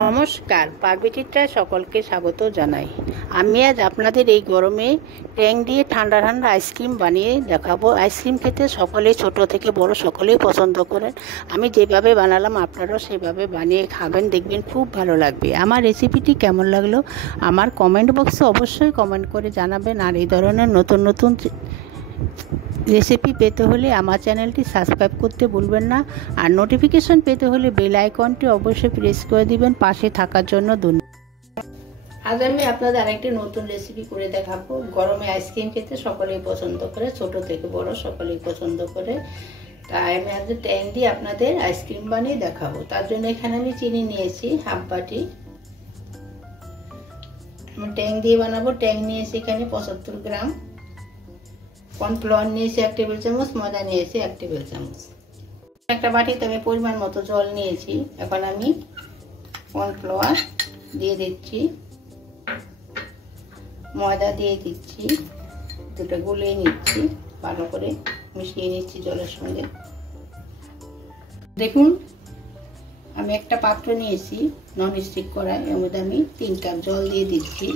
নমস্কার, পাকবিচিত্রায় সকলকে স্বাগত জানাই। আমি আজ আপনাদের এই গরমে ট্যাং দিয়ে ঠান্ডা ঠান্ডা আইসক্রিম বানিয়ে দেখাবো। আইসক্রিম খেতে সকলে, ছোট থেকে বড় সকলেই পছন্দ করেন। আমি যেভাবে বানালাম আপনারাও সেভাবে বানিয়ে খাবেন, দেখবেন খুব ভালো লাগবে। আমার রেসিপিটি কেমন লাগলো আমার কমেন্ট বক্সে অবশ্যই কমেন্ট করে জানাবেন। আর এই ধরনের নতুন নতুন রেসিপি পেতে হলে আমার চ্যানেলটি সাবস্ক্রাইব করতে ভুলবেন না। আর নোটিফিকেশন পেতে হলে বেল আইকনটি অবশ্যই প্রেস করে দিবেন। পাশে থাকার জন্য ধন্যবাদ। আজ আমি আপনাদের আরেকটি নতুন রেসিপি করে দেখাবো। গরমে আইসক্রিম খেতে সকলেই পছন্দ করে, ছোট থেকে বড় সকলেই পছন্দ করে। তাই আমি আজ ট্যাং দিয়ে আপনাদের আইসক্রিম বানিয়ে দেখাবো। তার জন্য এখানে আমি চিনি নিয়েছি হাফ বাটি। আমি ট্যাং দিয়ে বানাবো। ট্যাং নিয়েছি এখানে 75 গ্রাম। কর্নফ্লাওয়ার নিয়েছি 1 টেবিল চামচ, ময়দা নিয়েছি 1 টেবিল চামচ। একটা বাটিতে আমি পরিমাণ মতো জল নিয়েছি। এখন আমি কর্নফ্লাওয়ার দিয়ে দিচ্ছি, ময়দা দিয়ে দিচ্ছি, দুটো গুলিয়ে নিচ্ছি, ভালো করে মিশিয়ে নিচ্ছি জলের সঙ্গে। দেখুন আমি একটা পাত্র নিয়েছি নন স্টিক কড়াই, এর মধ্যে আমি 3 কাপ জল দিয়ে দিচ্ছি।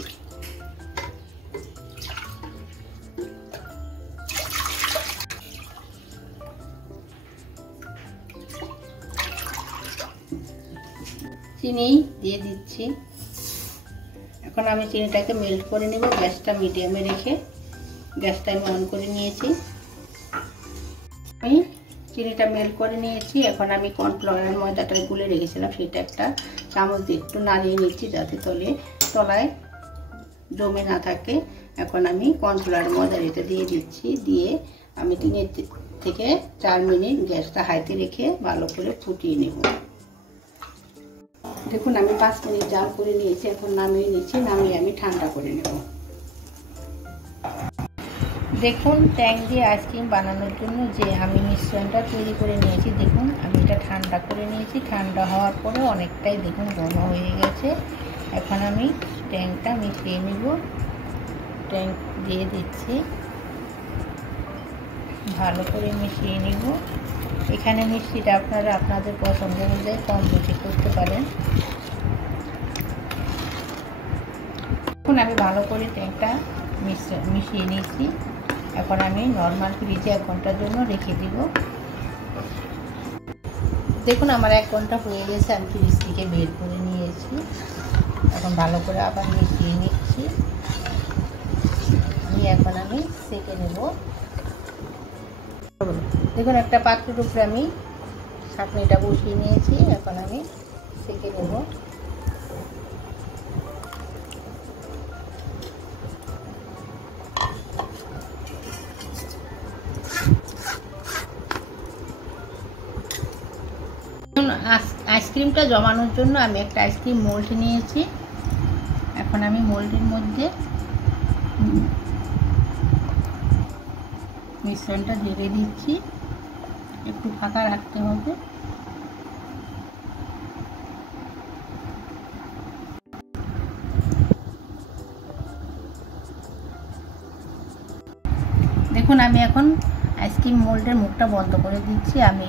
চিনি দিয়ে দিচ্ছি। এখন আমি চিনিটাকে মেল্ট করে নেব। গ্যাসটা মিডিয়ামে রেখে গ্যাসটা আমি অন করে নিয়েছি। আমি চিনিটা মেল্ট করে নিয়েছি। এখন আমি কর্নফ্লাওয়ারের ময়দাটা গুলে রেখেছিলাম সেটা একটা চামচ দিয়ে একটু নাড়িয়ে নিচ্ছি যাতে তলায় জমে না থাকে। এখন আমি কর্নফ্লাওয়ারের ময়দা এটা দিয়ে দিচ্ছি। দিয়ে আমি 3 থেকে 4 মিনিট গ্যাসটা হাইতে রেখে ভালো করে ফুটিয়ে নেব। দেখুন আমি 5 মিনিট জাল করে নিয়েছি। এখন নামিয়ে নিচ্ছি। নামিয়ে আমি ঠান্ডা করে নেব। দেখুন ট্যাং দিয়ে আইসক্রিম বানানোর জন্য যে আমি মিশ্রণটা তৈরি করে নিয়েছি, দেখুন আমি এটা ঠান্ডা করে নিয়েছি। ঠান্ডা হওয়ার পরে অনেকটাই দেখুন ঘন হয়ে গেছে। এখন আমি ট্যাংটা মিশিয়ে নেব। ট্যাং দিয়ে দিচ্ছি, ভালো করে মিশিয়ে নেব। এখানে মিষ্টিটা আপনারা আপনাদের পছন্দ অনুযায়ী কম বেশি করতে পারেন। এখন আমি ভালো করে ট্যাংটা মিশিয়ে নিয়েছি। এখন আমি নর্মাল ফ্রিজে 1 ঘন্টার জন্য রেখে দিব। দেখুন আমার 1 ঘন্টা হয়ে গেছে। আমি ফ্রিজ থেকে বের করে নিয়েছি। এখন ভালো করে আবার মিশিয়ে নিচ্ছি। এখন আমি সেঁকে নেব। দেখুন একটা পাত্রের উপরে আমি ছাঁকনিটা বসিয়ে নিয়েছি। এখন আমি সেঁকে নেব। আইসক্রিমটা জমানোর জন্য আমি একটা আইসক্রিম মোল্ড নিয়েছি। এখন আমি মোল্ডের মধ্যে মিশ্রণটা ঢেলে দিচ্ছি। একটু ফাঁকা রাখতে হবে। দেখুন আমি এখন আইসক্রিম মোল্ডের মুখটা বন্ধ করে দিচ্ছি। আমি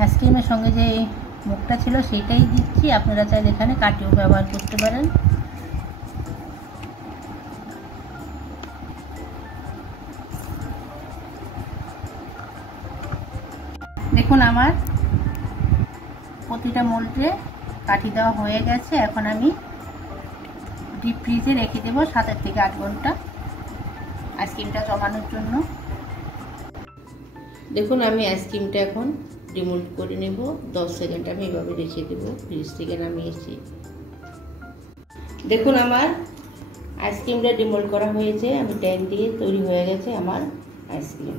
আইসক্রিমের সঙ্গে যে মুখটা ছিল সেটাই দিচ্ছি। আপনারা চাইলে এখানে কাঠিও ব্যবহার করতে পারেন। দেখুন আমার প্রতিটা মোল্ডে কাঠি দেওয়া হয়ে গেছে। এখন আমি ডিপ ফ্রিজে রেখে দেবো 7 থেকে 8 ঘন্টা আইসক্রিমটা জমানোর জন্য। দেখুন আমি আইসক্রিমটা এখন ডিমোল্ড করে নেব। 10 সেকেন্ড আমি এভাবে রেখে দেবো। ফ্রিজ থেকে নামিয়েছি। দেখুন আমার আইসক্রিমটা ডিমোল্ড করা হয়েছে। আমি ট্যাং দিয়ে তৈরি হয়ে গেছে আমার আইসক্রিম।